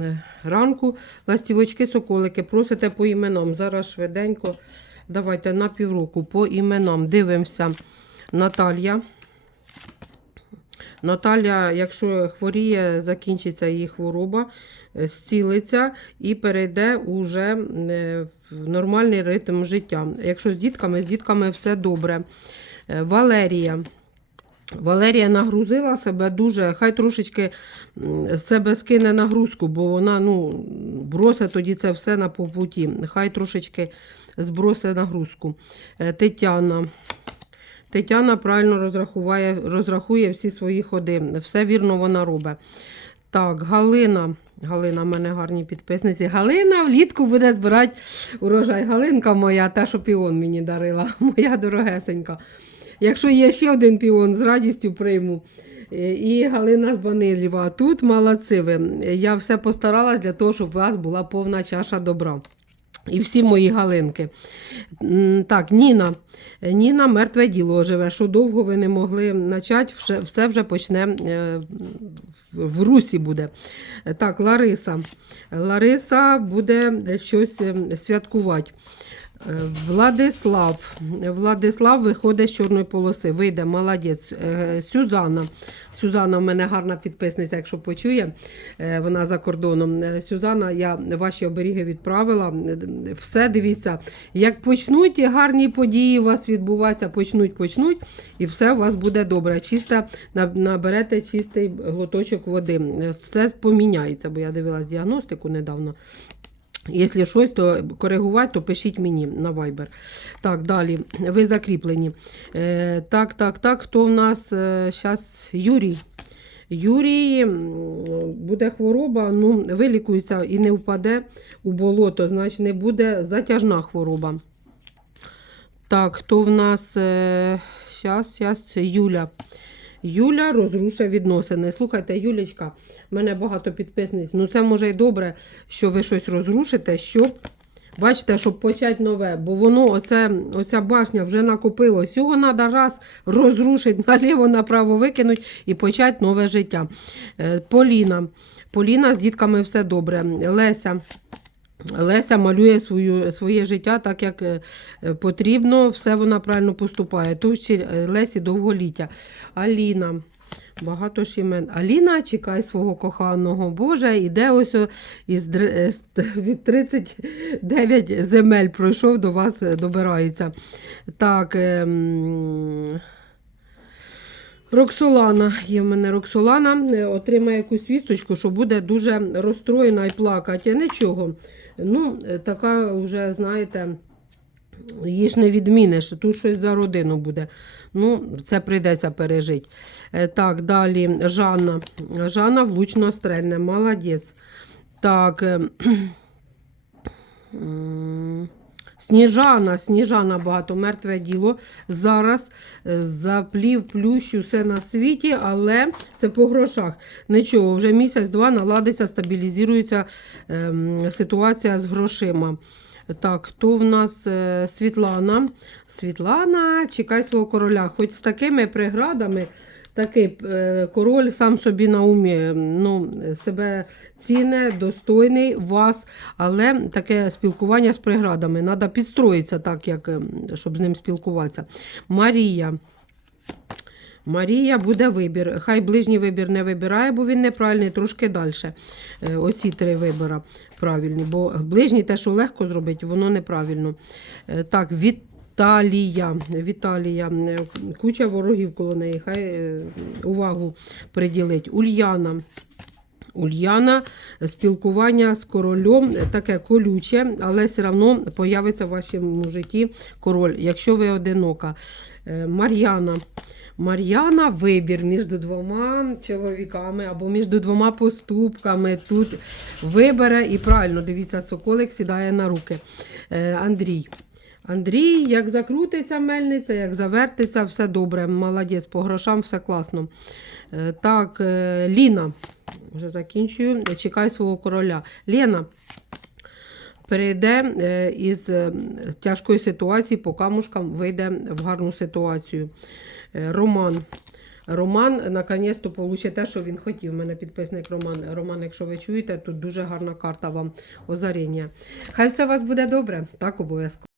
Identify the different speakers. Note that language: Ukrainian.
Speaker 1: е, ранку. Ластівочки, соколики, просите по іменам. Зараз швиденько. Давайте на півроку по іменам. Дивимося. Наталія. Наталя, якщо хворіє, закінчиться її хвороба, е, зцілиться і перейде уже е, в нормальний ритм життя. Якщо з дітками, з дітками все добре. Валерія. Валерія нагрузила себе дуже, хай трошечки себе скине нагрузку, бо вона ну, бросить тоді це все на попуті. Хай трошечки збросить нагрузку. Е, Тетяна. Тетяна правильно розрахує, розрахує всі свої ходи. Все вірно вона робить. Так, Галина. Галина, в мене гарні підписниці. Галина влітку буде збирати урожай. Галинка моя, та, що піон мені дарила, моя дорогесенька. Якщо є ще один піон, з радістю прийму. Е, І Галина з Банилєва. Тут молодці ви. Я все постаралась для того, щоб у вас була повна чаша добра. І всі мої галинки. Так, Ніна. Ніна мертве діло живе. Що довго ви не могли почати, все, вже почне е, в русі буде. Так, Лариса. Лариса буде щось е, святкувати. Владислав. Владислав виходить з чорної полоси. Вийде, молодець. Е, Сюзанна. Сюзанна в мене гарна підписниця, якщо почує. Е, Вона за кордоном. Е, Сюзанна, я ваші оберіги відправила. Все дивіться. Як почнуть гарні події у вас відбуватися, почнуть, почнуть, і все у вас буде добре. Чисте, на- наберете чистий глоточок води. Все поміняється, бо я дивилась діагностику недавно. Якщо щось, то коригувати, то пишіть мені на Viber. Так, далі. Ви закріплені. Е, так, так, так. Хто в нас зараз? Юрій. Юрій буде хвороба, ну, вилікується і не впаде у болото, значить не буде затяжна хвороба. Так, хто в нас? Зараз, зараз, Юля. Юля розрушує відносини. Слухайте, Юлічка, в мене багато підписниць. Ну, це може й добре, що ви щось розрушите, щоб. Бачите, щоб почати нове, бо воно, оце, оця башня вже накопилось. Його треба раз розрушити, наліво, направо викинути і почати нове життя. Е, Поліна. Поліна з дітками все добре. Леся. Леся малює свою, своє життя так, як е, е, потрібно, все вона правильно поступає. Тут е, Лесі довголіття. Аліна. Багато ж імен. Аліна, чекай свого коханого. Боже, іде ось із е, від 39 земель пройшов до вас, е, добирається. Так. ем, Роксолана, є в мене Роксолана, е, отримає якусь вісточку, що буде дуже розстроєна і плакати. Нічого. Ну, е, така вже, знаєте, її ж не відміниш. Тут щось за родину буде. Ну, це прийдеться пережити. Е, Так, далі Жанна. Жанна влучно стрельне, молодець. Так. Сніжана, Сніжана багато, мертве діло. Зараз е, заплів плющу все на світі, але це по грошах. Нічого, вже місяць-два наладиться, стабілізується ем, ситуація з грошима. Так, хто в нас е, Світлана? Світлана, чекай свого короля. Хоч з такими преградами, такий е, король сам собі на умі ну, себе ціни, достойний вас, але таке спілкування з преградами. Треба підстроїтися так, як, ем, щоб з ним спілкуватися. Марія. Марія буде вибір. Хай ближній вибір не вибирає, бо він неправильний, трошки далі. Е, Оці три вибора правильні. Бо ближній те, що легко зробити, воно неправильно. Е, Так, Віталія. Віталія. Е, Куча ворогів коло неї. Хай е, увагу приділить. Ульяна. Ульяна, спілкування з королем таке колюче, але все одно появиться в вашому житті король, якщо ви одинока. Е, Мар'яна. Мар'яна вибір між двома чоловіками або між двома поступками. Тут вибере і правильно, дивіться, соколик сідає на руки. Е, Андрій. Андрій, як закрутиться мельниця, як завертиться, все добре. Молодець, по грошам все класно. Е, Так, е, Ліна. Вже закінчую. Чекай свого короля. Лена перейде е, із тяжкої ситуації по камушкам, вийде в гарну ситуацію. Роман. Роман наконець-то получить те, що він хотів. У мене підписник Роман. Роман, якщо ви чуєте, тут дуже гарна карта вам озаріння. Хай все у вас буде добре, так обов'язково.